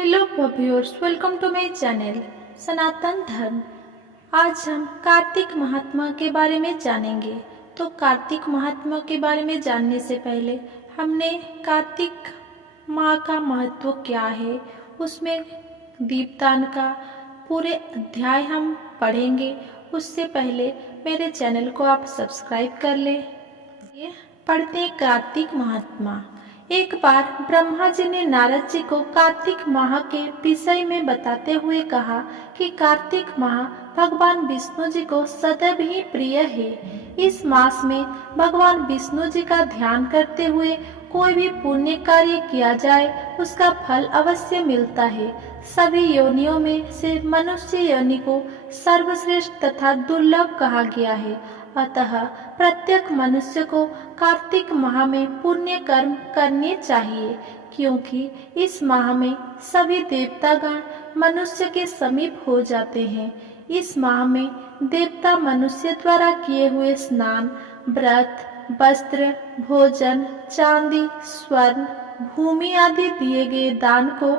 Hello viewers, welcome to my channel Sanatan Dharma. आज हम कार्तिक महात्मा के बारे में जानेंगे। तो कार्तिक महात्मा के बारे में जानने से पहले हमने कार्तिक माह का महत्व क्या है, उसमें दीपदान का पूरे अध्याय हम पढ़ेंगे। उससे पहले मेरे चैनल को आप सब्सक्राइब कर लें। ये पढ़ते हैं कार्तिक महात्मा। एक बार ब्रह्मा जी ने नारद जी को कार्तिक माह के विषय में बताते हुए कहा कि कार्तिक माह भगवान विष्णु जी को सदैव ही प्रिय है। इस मास में भगवान विष्णु जी का ध्यान करते हुए कोई भी पुण्य कार्य किया जाए उसका फल अवश्य मिलता है। सभी योनियों में से मनुष्य योनि को सर्वश्रेष्ठ तथा दुर्लभ कहा गया है। अतः प्रत्येक मनुष्य को कार्तिक माह में पुण्य कर्म करने चाहिए, क्योंकि इस माह में सभी देवतागण मनुष्य के समीप हो जाते हैं। इस माह में देवता मनुष्य द्वारा किए हुए स्नान, व्रत, वस्त्र, भोजन, चांदी, स्वर्ण, भूमि आदि दिए गए दान को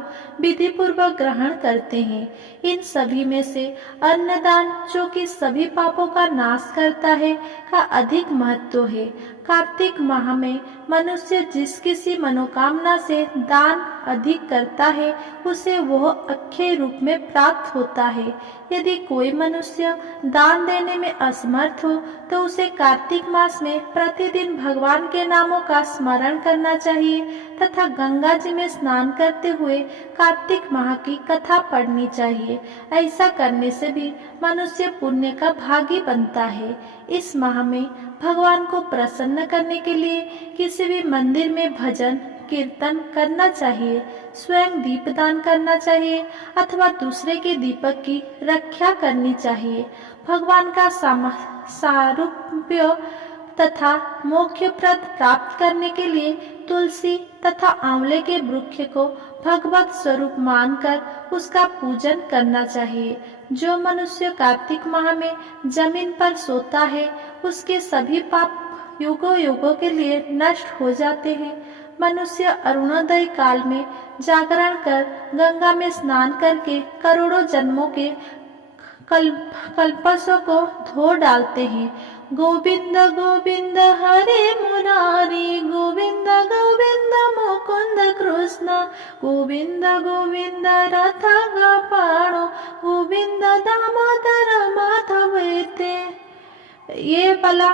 विधि पूर्वक ग्रहण करते हैं। इन सभी में से अन्नदान, जो कि सभी पापों का नाश करता है, का अधिक महत्व है। कार्तिक माह में मनुष्य जिस किसी मनोकामना से दान अधिक करता है उसे वह अक्षय रूप में प्राप्त होता है। यदि कोई मनुष्य दान देने में असमर्थ हो तो उसे कार्तिक मास में प्रतिदिन भगवान के नामों का स्मरण करना चाहिए तथा गंगा जी में स्नान करते हुए कार्तिक माह की कथा पढ़नी चाहिए। ऐसा करने से भी मनुष्य पुण्य का भागी बनता है। इस माह में भगवान को प्रसन्न करने के लिए किसी भी मंदिर में भजन कीर्तन करना चाहिए, स्वयं दीपदान करना चाहिए अथवा दूसरे के दीपक की रक्षा करनी चाहिए। भगवान का सारूप्य तथा मोक्ष प्रद प्राप्त करने के लिए तुलसी तथा आंवले के वृक्ष को भगवत स्वरूप मानकर उसका पूजन करना चाहिए। जो मनुष्य कार्तिक माह में जमीन पर सोता है उसके सभी पाप युगों युगों के लिए नष्ट हो जाते हैं। मनुष्य अरुणोदय काल में जागरण कर गंगा में स्नान करके करोड़ों जन्मों के कल्पसों को धो डालते हैं। गोविंद गोविंद हरे मुरारी, गोविंद गोविंद मुकुंद कृष्ण, गोविंद गोविंद रथ गपाणो, गोविंद दामोदर माधवेते। ये वाला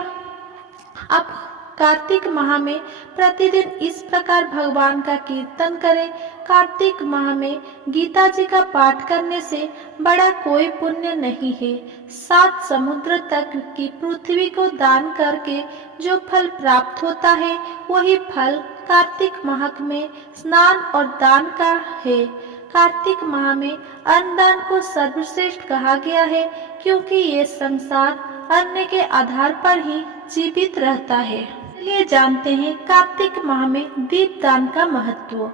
आप कार्तिक माह में प्रतिदिन इस प्रकार भगवान का कीर्तन करें। कार्तिक माह में गीता जी का पाठ करने से बड़ा कोई पुण्य नहीं है। 7 समुद्र तक की पृथ्वी को दान करके जो फल प्राप्त होता है वही फल कार्तिक माह में स्नान और दान का है। कार्तिक माह में अन्नदान को सर्वश्रेष्ठ कहा गया है, क्योंकि ये संसार अन्न के आधार पर ही जीवित रहता है। चलिए जानते हैं कार्तिक माह में दीपदान का महत्व।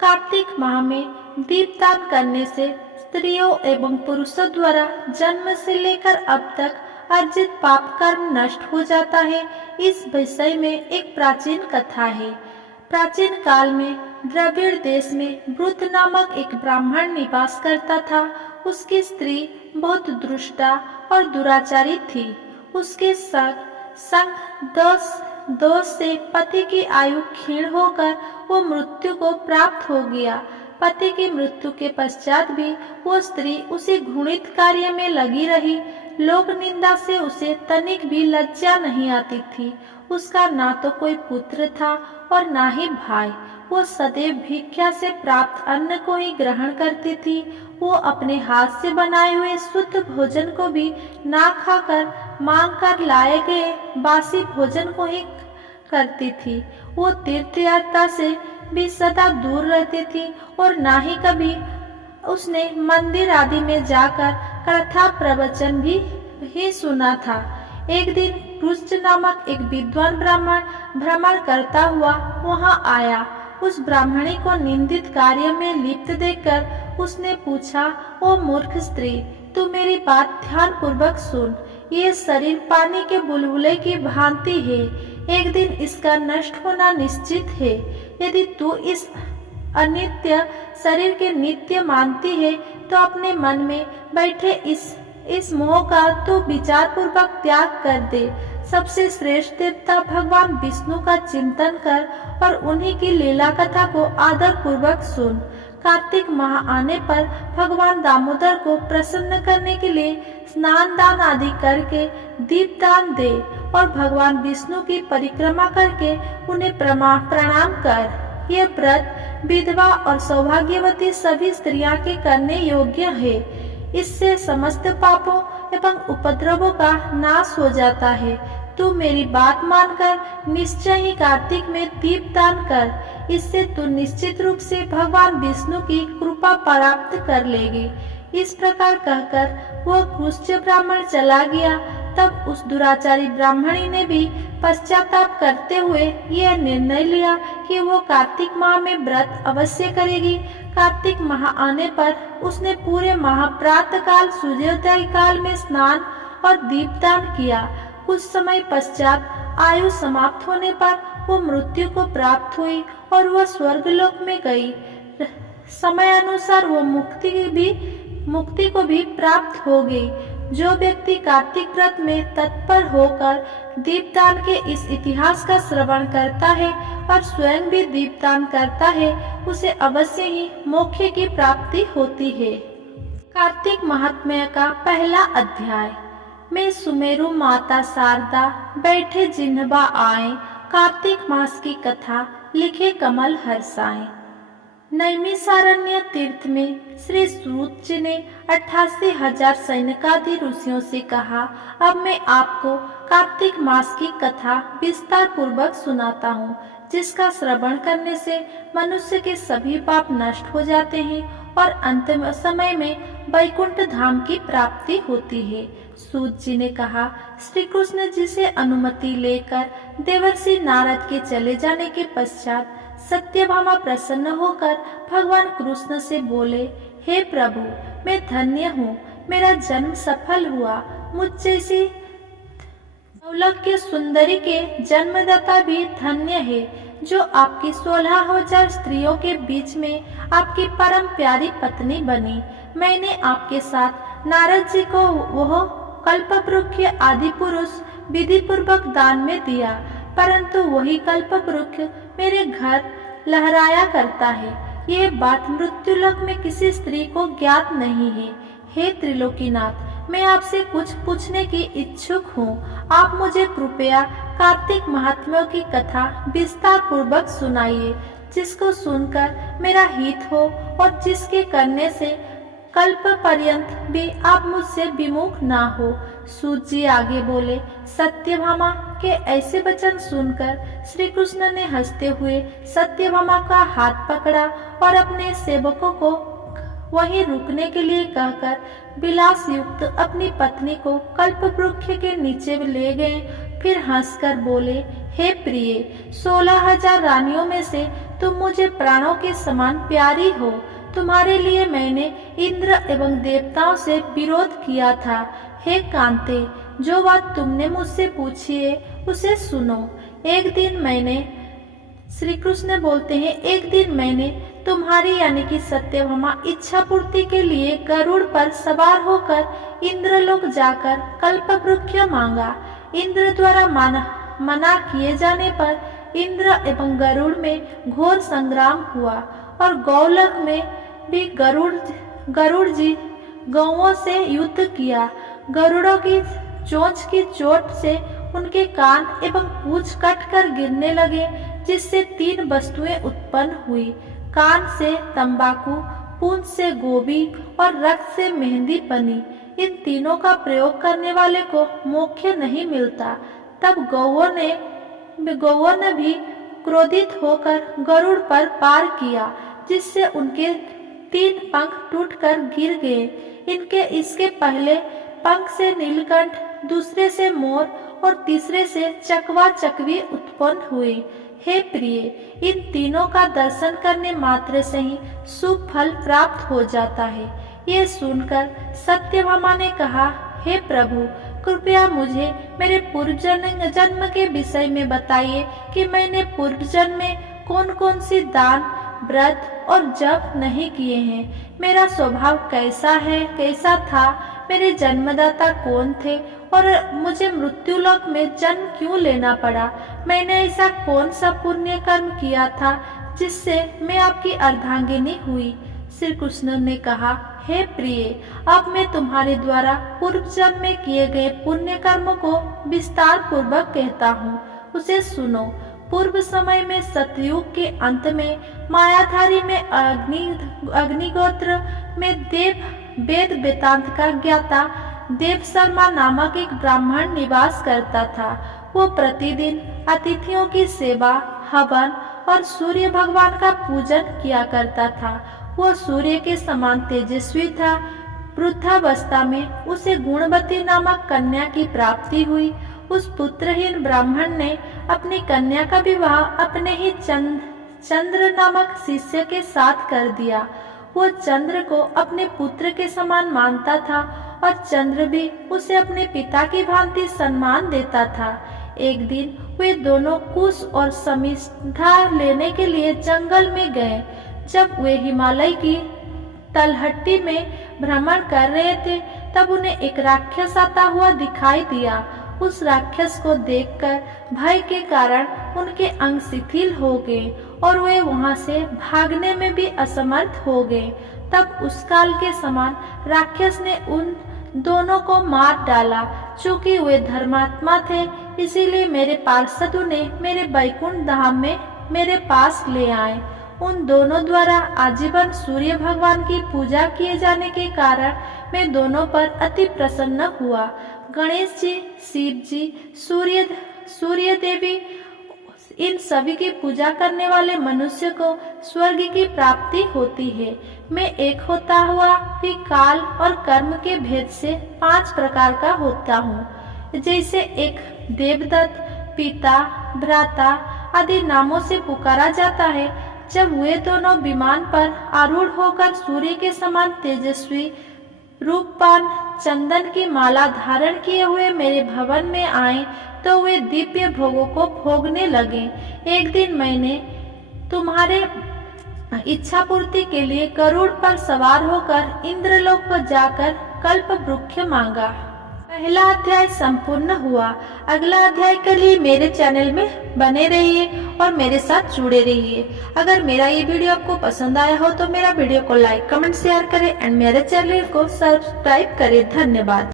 कार्तिक माह में दीपदान करने से स्त्रियों एवं पुरुषों द्वारा जन्म से लेकर अब तक अर्जित पाप कर्म नष्ट हो जाता है। इस विषय में एक प्राचीन कथा है। प्राचीन काल में द्रविड़ देश में वृद्ध नामक एक ब्राह्मण निवास करता था। उसकी स्त्री बहुत दुष्टा और दुराचारी थी। उसके संग दोष से पति की आयु क्षीण होकर वो मृत्यु को प्राप्त हो गया। पति की मृत्यु के पश्चात भी वो स्त्री उसी घृणित कार्य में लगी रही। लोक निंदा से उसे तनिक भी लज्जा नहीं आती थी। उसका ना तो कोई पुत्र था और ना ही भाई। वो सदैव भिक्षा से प्राप्त अन्न को ही ग्रहण करती थी। वो अपने हाथ से बनाए हुए शुद्ध भोजन को भी ना खाकर मांग कर लाए गए बासी भोजन को ही करती थी। वो तीर्थ यात्रा से भी सदा दूर रहती थी और ना ही कभी उसने मंदिर आदि में जाकर कथा प्रवचन भी सुना था। एक दिन रुष्ट नामक एक विद्वान ब्राह्मण भ्रमण करता हुआ वहां आया। उस ब्राह्मणी को निंदित कार्य में लिप्त देखकर उसने पूछा, ओ मूर्ख स्त्री, तू मेरी बात ध्यान पूर्वक सुन। ये शरीर पानी के बुलबुले की भांति है। एक दिन इसका नष्ट होना निश्चित है। यदि तू इस अनित्य शरीर के नित्य मानती है तो अपने मन में बैठे इस मोह का तो विचार पूर्वक त्याग कर दे। सबसे श्रेष्ठ देवता भगवान विष्णु का चिंतन कर और उन्हीं की लीला कथा को आदर पूर्वक सुन। कार्तिक माह आने पर भगवान दामोदर को प्रसन्न करने के लिए स्नान दान आदि करके दीप दान दे और भगवान विष्णु की परिक्रमा करके उन्हें प्रणाम कर। यह व्रत विधवा और सौभाग्यवती सभी स्त्रियां के करने योग्य है। इससे समस्त पापों एवं उपद्रवों का नाश हो जाता है। तू मेरी बात मानकर निश्चय ही कार्तिक में दीप दान कर। इससे तू निश्चित रूप से भगवान विष्णु की कृपा प्राप्त कर लेगी। इस प्रकार कहकर वह कुष्ठ ब्राह्मण चला गया। तब उस दुराचारी ब्राह्मणी ने भी पश्चाताप करते हुए यह निर्णय लिया कि वो कार्तिक माह में व्रत अवश्य करेगी। कार्तिक माह आने पर उसने पूरे माह प्रातः काल सूर्योदय काल में स्नान और दीपदान किया। कुछ समय पश्चात आयु समाप्त होने पर वो मृत्यु को प्राप्त हुई और वह स्वर्गलोक में गई। समय अनुसार वो मुक्ति को भी प्राप्त हो गई। जो व्यक्ति कार्तिक व्रत में तत्पर होकर दीपदान के इस इतिहास का श्रवण करता है और स्वयं भी दीपदान करता है, उसे अवश्य ही मोक्ष की प्राप्ति होती है। कार्तिक महात्म्य का पहला अध्याय। मैं सुमेरु माता शारदा बैठे जिन्हबा आए, कार्तिक मास की कथा लिखे कमल हर्षाए। नैमिषारण्य तीर्थ में श्री सूत जी ने 88,000 सैनिकादि ऋषियों से कहा, अब मैं आपको कार्तिक मास की कथा विस्तार पूर्वक सुनाता हूँ, जिसका श्रवण करने से मनुष्य के सभी पाप नष्ट हो जाते हैं और अंतिम समय में वैकुंठ धाम की प्राप्ति होती है। सूत जी ने कहा, श्री कृष्ण जी से अनुमति लेकर देवर्षि नारद के चले जाने के पश्चात सत्यभामा प्रसन्न होकर भगवान कृष्ण से बोले, हे प्रभु, मैं धन्य हूँ, मेरा जन्म सफल हुआ। मुझ जैसी सौलभ्य सुंदरी के जन्मदाता भी धन्य है, जो आपकी 16,000 स्त्रियों के बीच में आपकी परम प्यारी पत्नी बनी। मैंने आपके साथ नारद जी को वह कल्पवृक्ष आदि पुरुष विधि पूर्वक दान में दिया, परंतु वही कल्पवृक्ष मेरे घर लहराया करता है। यह बात मृत्युलोक में किसी स्त्री को ज्ञात नहीं है। हे त्रिलोकीनाथ, मैं आपसे कुछ पूछने की इच्छुक हूँ। आप मुझे कृपया कार्तिक महात्म्यों की कथा विस्तार पूर्वक सुनाइए, जिसको सुनकर मेरा हित हो और जिसके करने से कल्प पर्यंत भी आप मुझसे विमुख ना हो। सूत जी आगे बोले, सत्यभामा के ऐसे वचन सुनकर श्री कृष्ण ने हंसते हुए सत्यभामा का हाथ पकड़ा और अपने सेवकों को वहीं रुकने के लिए कहकर विलास युक्त अपनी पत्नी को कल्पवृक्ष के नीचे ले गए। फिर हंसकर बोले, हे प्रिय, 16,000 रानियों में से तुम मुझे प्राणों के समान प्यारी हो। तुम्हारे लिए मैंने इंद्र एवं देवताओं से विरोध किया था। हे कांते, जो बात तुमने मुझसे पूछी है उसे सुनो। एक दिन मैंने, श्री कृष्ण बोलते हैं, एक दिन मैंने तुम्हारी यानी कि सत्यभामा इच्छा पूर्ति के लिए गरुड़ पर सवार होकर इंद्रलोक जाकर कल्पवृक्ष मांगा। इंद्र द्वारा मना किए जाने पर इंद्र एवं गरुड़ में घोर संग्राम हुआ और गौलोक में भी गरुड़ जी गौओं से युद्ध किया। गरुड़ों की चोंच की चोट से उनके कान एवं पूंछ कटकर गिरने लगे, जिससे 3 वस्तुएं उत्पन्न हुई। कान से तंबाकू, पूंछ से गोभी और रक्त से मेहंदी बनी। इन तीनों का प्रयोग करने वाले को मोक्ष नहीं मिलता। तब गौओं ने भी क्रोधित होकर गरुड़ पर पार किया, जिससे उनके 3 पंख टूटकर गिर गए। इसके पहले पंख से नीलकंठ, दूसरे से मोर और तीसरे से चकवा चकवी उत्पन्न हुए। हे प्रिय, इन तीनों का दर्शन करने मात्र से ही शुभ फल प्राप्त हो जाता है। ये सुनकर सत्यभामा ने कहा, हे प्रभु, कृपया मुझे मेरे पूर्व जन्म के विषय में बताइए कि मैंने पूर्व जन्म में कौन कौन सी दान व्रत और जप नहीं किए हैं। मेरा स्वभाव कैसा है, कैसा था, मेरे जन्मदाता कौन थे और मुझे मृत्युलोक में जन्म क्यों लेना पड़ा। मैंने ऐसा कौन सा पुण्य कर्म किया था जिससे मैं आपकी अर्धांगिनी हुई। श्री कृष्ण ने कहा, हे प्रिय, अब मैं तुम्हारे द्वारा पूर्व जन्म में किए गए पुण्य कर्म को विस्तार पूर्वक कहता हूँ, उसे सुनो। पूर्व समय में सतयुग के अंत में मायाधारी में अग्निगोत्र में देव वेद वेदांत का ज्ञाता देव शर्मा नामक एक ब्राह्मण निवास करता था। वो प्रतिदिन अतिथियों की सेवा, हवन और सूर्य भगवान का पूजन किया करता था। वो सूर्य के समान तेजस्वी था। वृद्धावस्था में उसे गुणवती नामक कन्या की प्राप्ति हुई। उस पुत्रहीन ब्राह्मण ने अपनी कन्या का विवाह अपने ही चंद्र नामक शिष्य के साथ कर दिया। वो चंद्र को अपने पुत्र के समान मानता था और चंद्र भी उसे अपने पिता की भांति सम्मान देता था। एक दिन वे दोनों कुश और समिधा लेने के लिए जंगल में गए। जब वे हिमालय की तलहटी में भ्रमण कर रहे थे, तब उन्हें एक राक्षस आता हुआ दिखाई दिया। उस राक्षस को देखकर भय के कारण उनके अंग शिथिल हो गए और वे वहां से भागने में भी असमर्थ हो गए। तब उस काल के समान राक्षस ने उन दोनों को मार डाला। चूंकि वे धर्मात्मा थे, इसीलिए मेरे पार्षद उन्हें मेरे बैकुंठ धाम में मेरे पास ले आए। उन दोनों द्वारा आजीवन सूर्य भगवान की पूजा किए जाने के कारण मैं दोनों पर अति प्रसन्न हुआ। गणेश जी, शिव जी, सूर्य देवी, इन सभी की पूजा करने वाले मनुष्य को स्वर्ग की प्राप्ति होती है। मैं एक होता हुआ भी काल और कर्म के भेद से 5 प्रकार का होता हूँ। जैसे एक देवदत्त, पिता, भ्राता आदि नामों से पुकारा जाता है। जब वे दोनों विमान पर आरूढ़ होकर सूर्य के समान तेजस्वी रूपवान चंदन की माला धारण किए हुए मेरे भवन में आए, तो वे दिव्य भोगों को भोगने लगे। एक दिन मैंने तुम्हारे इच्छा पूर्ति के लिए गरुड़ पर सवार होकर इंद्रलोक पर जाकर कल्प वृक्ष मांगा। पहला अध्याय संपूर्ण हुआ। अगला अध्याय के लिए मेरे चैनल में बने रहिए और मेरे साथ जुड़े रहिए। अगर मेरा ये वीडियो आपको पसंद आया हो तो मेरा वीडियो को लाइक, कमेंट, शेयर करें एंड मेरे चैनल को सब्सक्राइब करें। धन्यवाद।